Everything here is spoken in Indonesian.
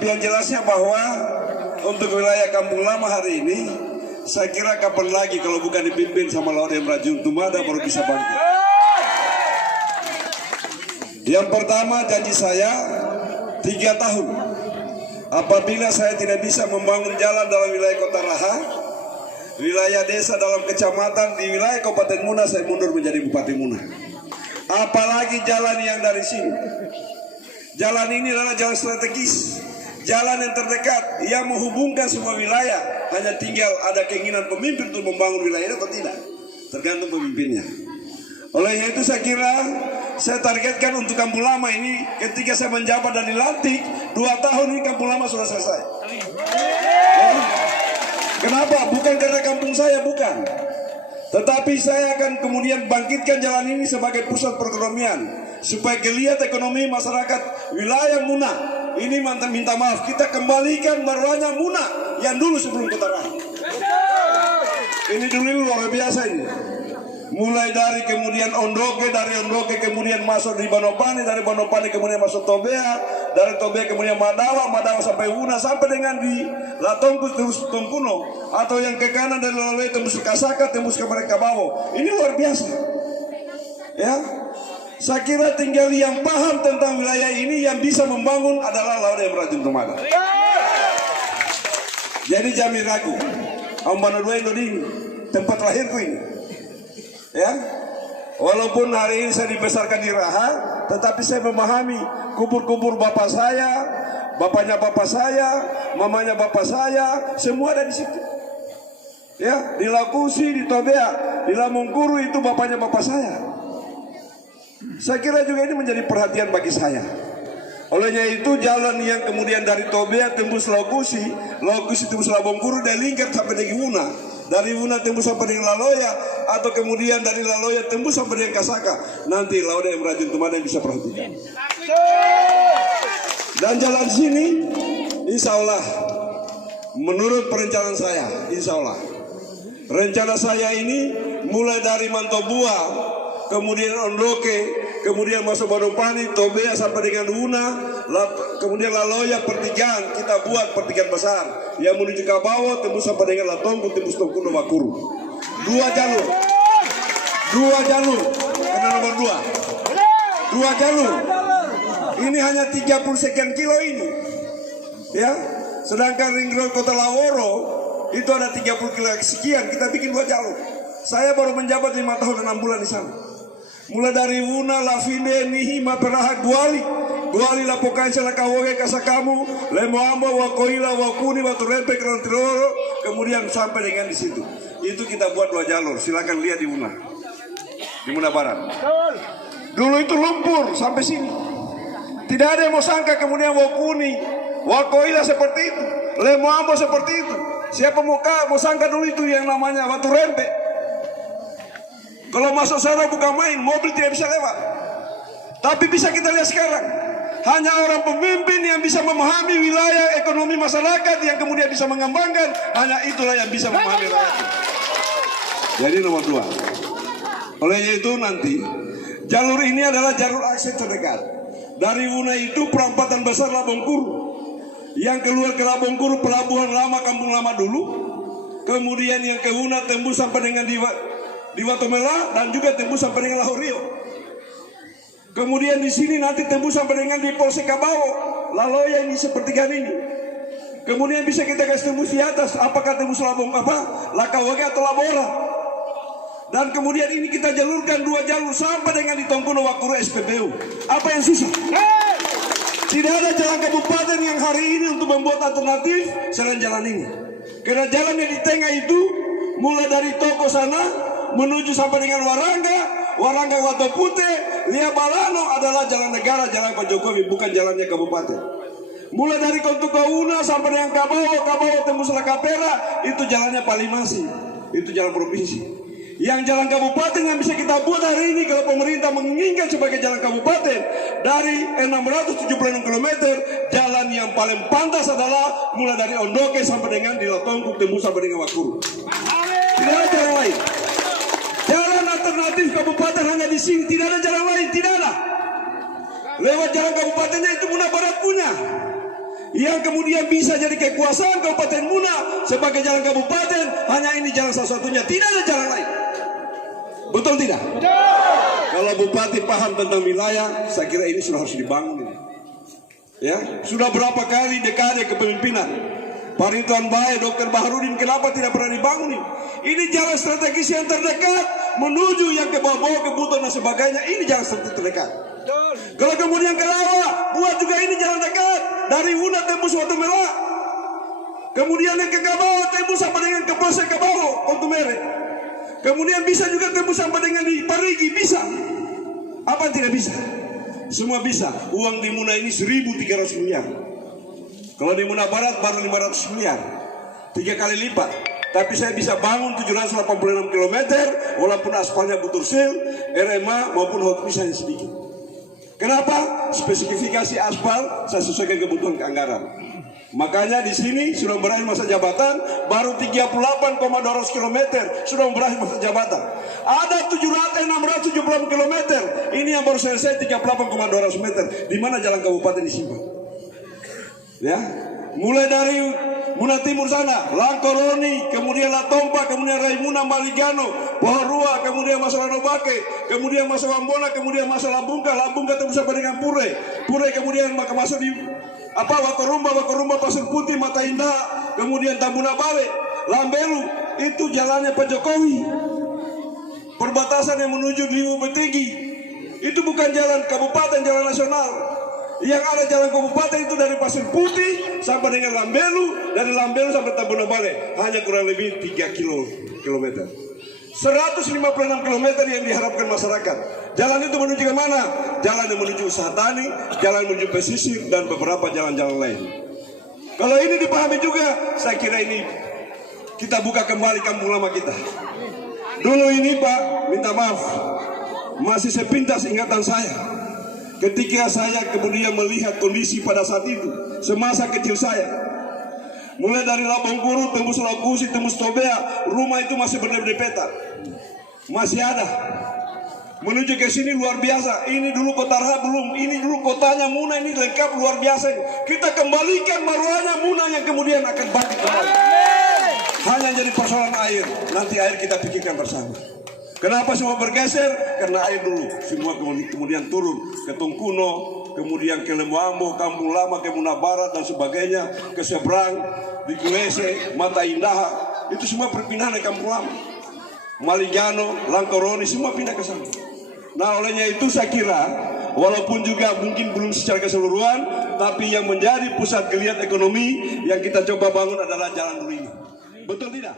Tapi yang jelasnya bahwa untuk wilayah Kampung Lama hari ini, saya kira kapan lagi kalau bukan dipimpin sama Laude M. Rajung Tumada baru bisa bangkit. Yang pertama janji saya 3 tahun. Apabila saya tidak bisa membangun jalan dalam wilayah Kota Raha, wilayah desa dalam kecamatan di wilayah Kabupaten Muna, saya mundur menjadi Bupati Muna. Apalagi jalan yang dari sini. Jalan ini adalah jalan strategis, jalan yang terdekat, yang menghubungkan semua wilayah. Hanya tinggal ada keinginan pemimpin untuk membangun wilayah atau tidak, tergantung pemimpinnya. Oleh itu saya kira saya targetkan untuk Kampung Lama ini ketika saya menjabat dan dilantik 2 tahun ini Kampung Lama sudah selesai. Ya. Kenapa? Bukan karena kampung saya, bukan. Tetapi saya akan kemudian bangkitkan jalan ini sebagai pusat perekonomian supaya geliat ekonomi masyarakat wilayah Muna ini minta maaf, kita kembalikan marwahnya Muna yang dulu sebelum Kota Raha. Ini dulu luar biasa ini. Mulai dari kemudian Ondoke, dari Ondoke kemudian masuk di Banopani, dari Banopani kemudian masuk Tobea, dari Tobea kemudian Madawa, Madawa sampai Wuna, sampai dengan di Latongku terus Tongkuno, atau yang ke kanan dari Lalui tembus ke Kasaka, tembus ke mereka Bawo. Ini luar biasa. Ya, saya kira tinggal yang paham tentang wilayah ini yang bisa membangun adalah Laude M. Rajung Tumada. Jadi jangan ragu. Ambana dua Indonesia, tempat lahirku ini. Ya, walaupun hari ini saya dibesarkan di Raha, tetapi saya memahami kubur-kubur bapak saya, bapaknya bapak saya, mamanya bapak saya, semua ada di situ. Ya, di Lakusi, di Tobea, di Lamungkuru itu bapaknya bapak saya. Saya kira juga ini menjadi perhatian bagi saya. Olehnya itu jalan yang kemudian dari Tobea tembus Lakusi, Lakusi tembus Lamungkuru dan lingkar sampai di Wuna. Dari Wuna tembus sampai dengan Laloya, atau kemudian dari Laloya tembus sampai dengan Kasaka. Nanti Laude M. Rajung Tumada bisa perhatikan. Dan jalan sini, insya Allah, menurut perencanaan saya, insya Allah, rencana saya ini mulai dari Mantobua, kemudian Ondoke, kemudian masuk Banopani, Tobea sampai dengan Wuna, kemudian Laloya pertigaan, kita buat pertigaan besar yang menuju ke bawah, tembus sampai dengan Latongku, tembus Tongkuno Wakuru. 2 jalur. 2 jalur. Karena nomor 2. 2 jalur. Ini hanya 30 sekian kilo ini. Ya. Sedangkan ring road Kota Laworo itu ada 30 kilo sekian, kita bikin 2 jalur. Saya baru menjabat 5 tahun dan 6 bulan di sana. Mulai dari Wuna, Lafinde, Nihi, Maperaha, Guali, Lapokan, Salakawoge, Kasakamu, Lemoamba, Wakoila, Wakuni, Waturempe, Kerontiroro, kemudian sampai dengan di situ. Itu kita buat 2 jalur. Silakan lihat di Wuna, di Wuna Barat. Dulu itu lumpur sampai sini. Tidak ada yang mau sangka kemudian Wakuni, Wakoila seperti itu, Lemoamba seperti itu. Siapa mau sangka dulu itu yang namanya Waturempe? Kalau masuk sana bukan main, mobil tidak bisa lewat. Tapi bisa kita lihat sekarang, hanya orang pemimpin yang bisa memahami wilayah ekonomi masyarakat yang kemudian bisa mengembangkan, hanya itulah yang bisa memahami rakyat. Jadi nomor 2. Olehnya itu nanti jalur ini adalah jalur akses terdekat. Dari Wuna itu perampatan besar Labongkuru, yang keluar ke Labongkuru pelabuhan lama Kampung Lama dulu, kemudian yang ke Wuna tembus sampai dengan di Watomela dan juga tembus sampai dengan Lahorio. Kemudian di sini nanti tembus sampai dengan di Polsek Kabao, Laloya ini sepertiga ini. Kemudian bisa kita kasih tembus di atas, apakah tembus Lakawage atau Labora. Dan kemudian ini kita jalurkan 2 jalur sampai dengan di Tongkuno Wakuru SPBU. Apa yang susah? Tidak ada jalan kabupaten yang hari ini untuk membuat alternatif selain jalan ini. Karena jalan yang di tengah itu mulai dari toko sana menuju sampai dengan Warangga Watopute, Lia Balano adalah jalan negara, jalan Pak Jokowi, bukan jalannya kabupaten. Mulai dari Kontukauna sampai dengan Kabawa tembus Lakapera, itu jalannya Palimasi, itu jalan provinsi. Yang jalan kabupaten yang bisa kita buat hari ini kalau pemerintah menginginkan sebagai jalan kabupaten dari 676 km, jalan yang paling pantas adalah mulai dari Ondoke sampai dengan di Latongku tembus sampai dengan Wakuru. Tidak ada jalan lain. Jalan alternatif kabupaten hanya di sini, tidak ada jalan lain, tidak ada. Lewat jalan kabupatennya itu Muna Barat punya. yang kemudian bisa jadi kekuasaan Kabupaten Muna sebagai jalan kabupaten, hanya ini jalan satu-satunya, tidak ada jalan lain. Betul tidak? Kalau bupati paham tentang wilayah, saya kira ini sudah harus dibangun ini. Ya, sudah berapa kali dekade kepemimpinan Pak Ridwan Bae, Dr. Baharudin, kenapa tidak pernah dibangun ini? Ini jalan strategis yang terdekat menuju yang ke bawah-bawah kebutuhan dan sebagainya. Ini jalan strategis terdekat. Kalau kemudian ke Rawa, buat juga ini jalan dekat dari Una tembus Watu Merah. Kemudian yang ke Kabaho tembus sampai dengan ke Polsek Kabaho, Kontumere. Kemudian bisa juga tembus sampai dengan di Parigi, bisa. Apa yang tidak bisa? Semua bisa. Uang di Muna ini 1.300 miliar. Kalau di Muna Barat baru 500 miliar. 3 kali lipat. Tapi saya bisa bangun 786 km walaupun aspalnya butuh sil, RMA maupun hot mix hanya sedikit. Kenapa? Spesifikasi aspal saya sesuaikan kebutuhan anggaran. Makanya di sini sudah berakhir masa jabatan, baru 38,200 km sudah berakhir masa jabatan. Ada 676 km, ini yang baru selesai 38,200 meter. Di mana jalan kabupaten disimpan? Ya, mulai dari Muna Timur sana, Langkoroni, kemudian Latompa, kemudian Raimuna, Maligano, Pohorua, kemudian masalah Nobake, kemudian masalah Ambona, kemudian masalah Labungka, Labungka tembus sampai dengan Pure, Pure kemudian masuk di Wakorumba, Pasir Putih, Mata Indah, kemudian Tambuna Bale, Lambelu, itu jalannya Pak Jokowi. Perbatasan yang menuju di Betigi, itu bukan jalan kabupaten, jalan nasional. Yang ada jalan kabupaten itu dari Pasir Putih sampai dengan Lambelu, dari Lambelu sampai Tambuna Bale, hanya kurang lebih 3 kilometer. 156 km yang diharapkan masyarakat. Jalan itu menuju ke mana? Jalan yang menuju usaha tani, jalan menuju pesisir, dan beberapa jalan-jalan lain. Kalau ini dipahami juga, saya kira ini kita buka kembali kampung lama kita. Dulu ini Pak, minta maaf, masih sepintas ingatan saya. Ketika saya kemudian melihat kondisi pada saat itu, semasa kecil saya, mulai dari Labongkuru, tembus Lakusi, tembus Tobea, rumah itu masih berdempet-dempetan, masih ada. Menuju ke sini luar biasa. Ini dulu kota Raha belum, ini dulu kotanya Muna, ini lengkap luar biasa. Kita kembalikan maruahnya Muna yang kemudian akan bangkit kembali. Hanya jadi persoalan air. Nanti air kita pikirkan bersama. Kenapa semua bergeser? Karena air dulu. Semua kemudian turun ke Tungkuno, kemudian ke Lemambo, Kampung Lama, ke Muna Barat dan sebagainya, ke seberang, di Kulese, Mata Indah. Itu semua perpindahan ke Kampung Lama. Maligano, Langkoroni, semua pindah ke sana. Nah, olehnya itu saya kira, walaupun juga mungkin belum secara keseluruhan, tapi yang menjadi pusat geliat ekonomi yang kita coba bangun adalah jalan dulu ini. Betul tidak?